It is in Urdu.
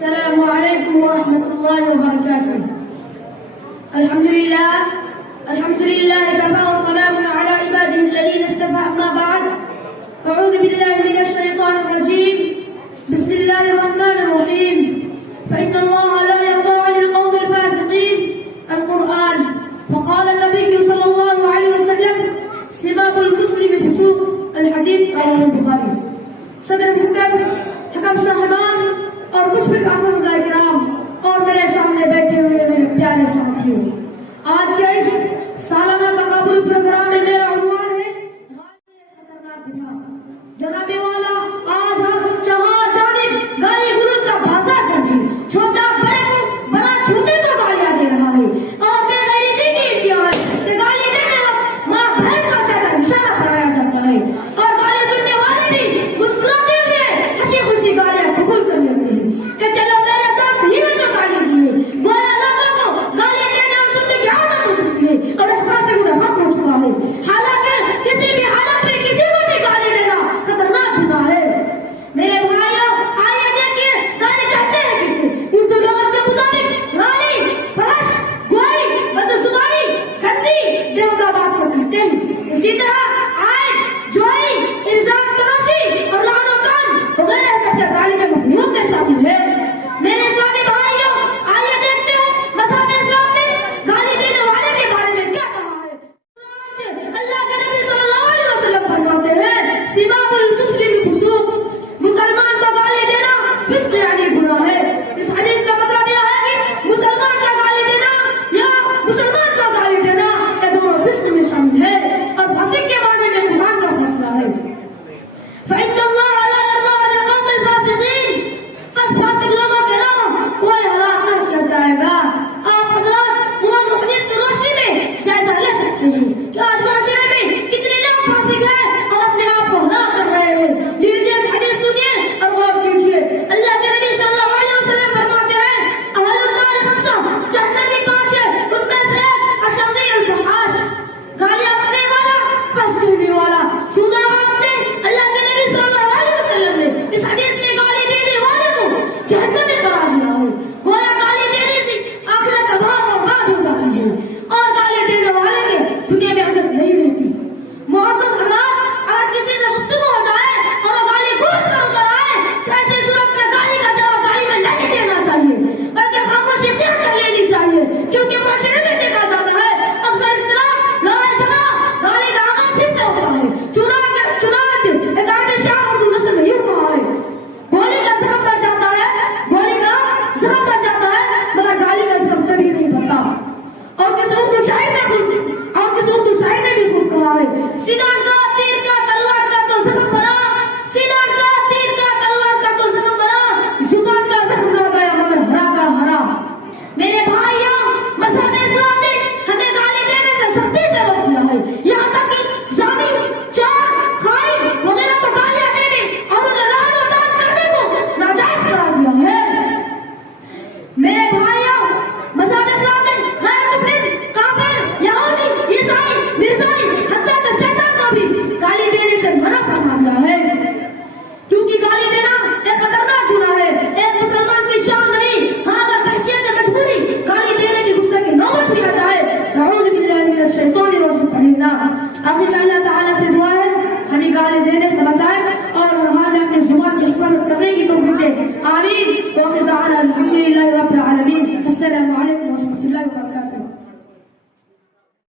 السلام عليكم ورحمة الله وبركاته. الحمد لله كفى وسلام على عباده الذين اصطفى. أما بعد، أعوذ بالله من الشيطان الرجيم. بسم الله الرحمن الرحيم. فإن الله لا يرضى عن القوم الفاسقين. القرآن. وقال النبي صلى الله عليه وسلم: سباب المسلم فسوق. الحديث رواه البخاري. صدر حکم صاحبان اور مشفق اساتذہ کرام اور میرے سامنے بیٹھے ہوئے میرے پیارے ساتھیوں،